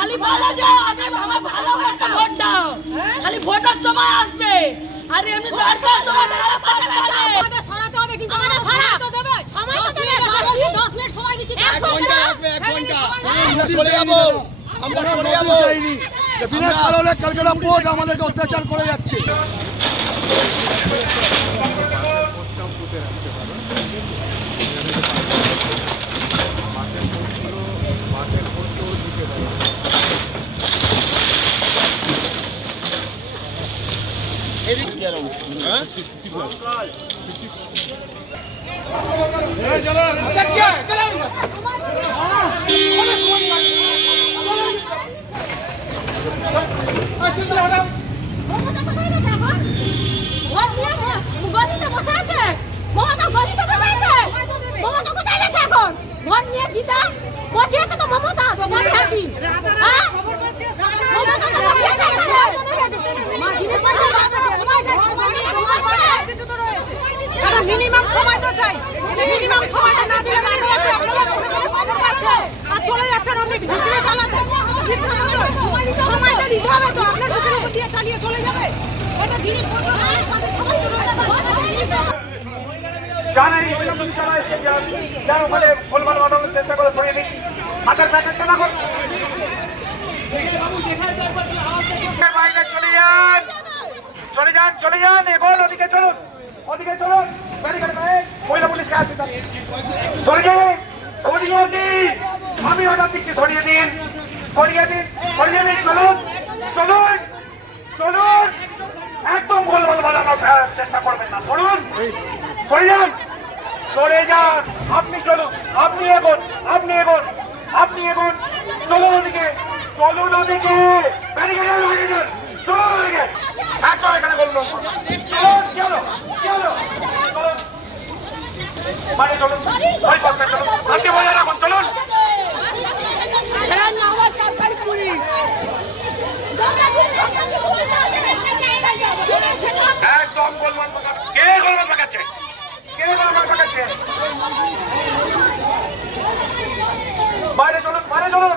খালি বলে যে আগে আমার ভোট দাও। খালি ভোটের সময় আসবে। আর এমনি দরকার সময় পারে আমাদের সরাতে হবে কিন্তু আমাদের দেবে। সময় তো দেবে 10 মিনিট। সময় দিচ্ছি ঘণ্টা লাগবে এক ঘণ্টা। আমরা চলে যাব। আমরা চলে যাব। বিনা কারণে বোর্ড আমাদেরকে অত্যাচার করে যাচ্ছে। গলিতে মিনিমাম সময়টা না দিলে আর চলে যাচ্ছেন আপনি চালিয়ে চলে যাবে। ওটা জিনিসপত্র সবাই তো জানাই যারা এসে যার দিন চলে যান। চলে যান চলে যান। এগোন, ওদিকে চলুন। ওদিকে চলুন। আমি অর্ডার দিচ্ছি সরিয়ে দিন। সরিয়ে দিন সরিয়ে দিন চলুন চলুন চলুন। একদম গোলমাল বাঁধানোর আহ, চেষ্টা করবেন না। চলুন সরে যান সরে যান। আপনি চলুন আপনি এগোন আপনি এগোন আপনি এগোন। চলুন ওদিকে চলুন ওদিকে। ব্যারিকেডে লাগিয়ে যান চলুন ওদিকে। একদম এখানে বলুন চলুন চলো চলো। মানে চলুন ওই পথে চলুন আপনি বলে রাখুন চলুন এরা নামাজ সরকারি পুলিশ একদম গোলমাল পাকাচ্ছে কে গোলমাল পাকাচ্ছে কে গোলমাল পাকাচ্ছে বাইরে চলুন বাইরে চলুন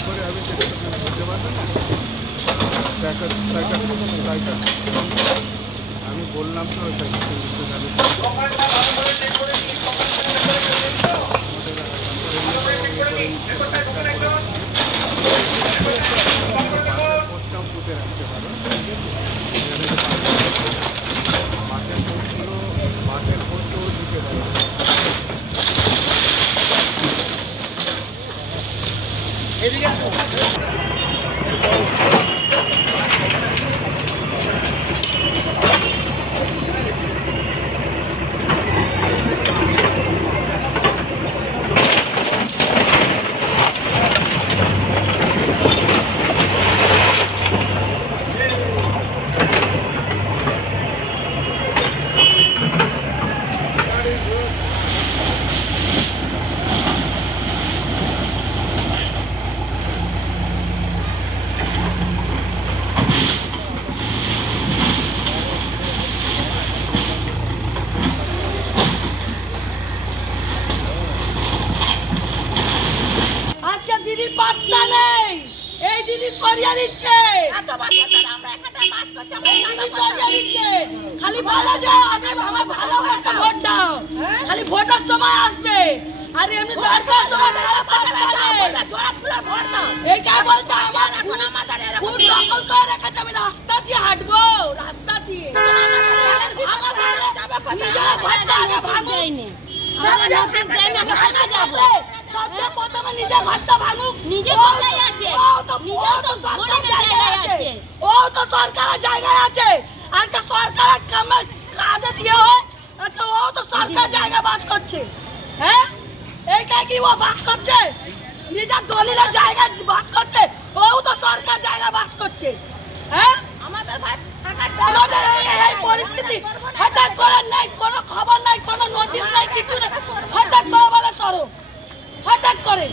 করে সেটা আমি বললাম তো সাইকেল উঠতে যাবে পোস্টটাও পুঁতে রাখতে পারো মাসের পোস্টগুলো মাসের পোস্টও দিতে পারো আজকে দিদি নেই এই দিদি সরিয়ে দিচ্ছে। এত বছর ধরে আমরা এখানটায় বাস করছি আমরা দিদি সরিয়ে দিচ্ছে। খালি বলে যে আগে আমার ভালোবাসা ভোট দাও। খালি ভোটের সময় আসবে। আর এমনি দরকার তোমার দাদা পাতা জোড়া ফুলের ভর দাও। এই কে বলছে আমার? এখন আমাদের এরকম দখল করে রেখেছে আমি রাস্তা দিয়ে হাঁটবো রাস্তা দিয়ে। ভাঙা নিজের ঘরটা আগে ভাঙুক সবচেয়ে প্রথমে নিজের ঘরটা ভাঙুক। নিজের ও কোথায় আছে? ও তো গরিবের জায়গায় আছে। ও তো সরকারের জায়গায় আছে। আজকে সরকারের কামে কাজে দিয়ে হয়। আজকে ও তো সরকার জায়গায় বাস করছে। হ্যাঁ? এইটা কি ও বাস করছে? নিজের দলিলের জায়গায় বাস করছে। ও তো সরকার জায়গায় বাস করছে। হ্যাঁ? আমাদের ভাই আমাদের এই- এই পরিস্থিতি হঠাৎ করে নাই কোনো খবর নাই কোনো নোটিশ নাই কিছু নাই। হঠাৎ করে বলে সরো হঠাৎ করে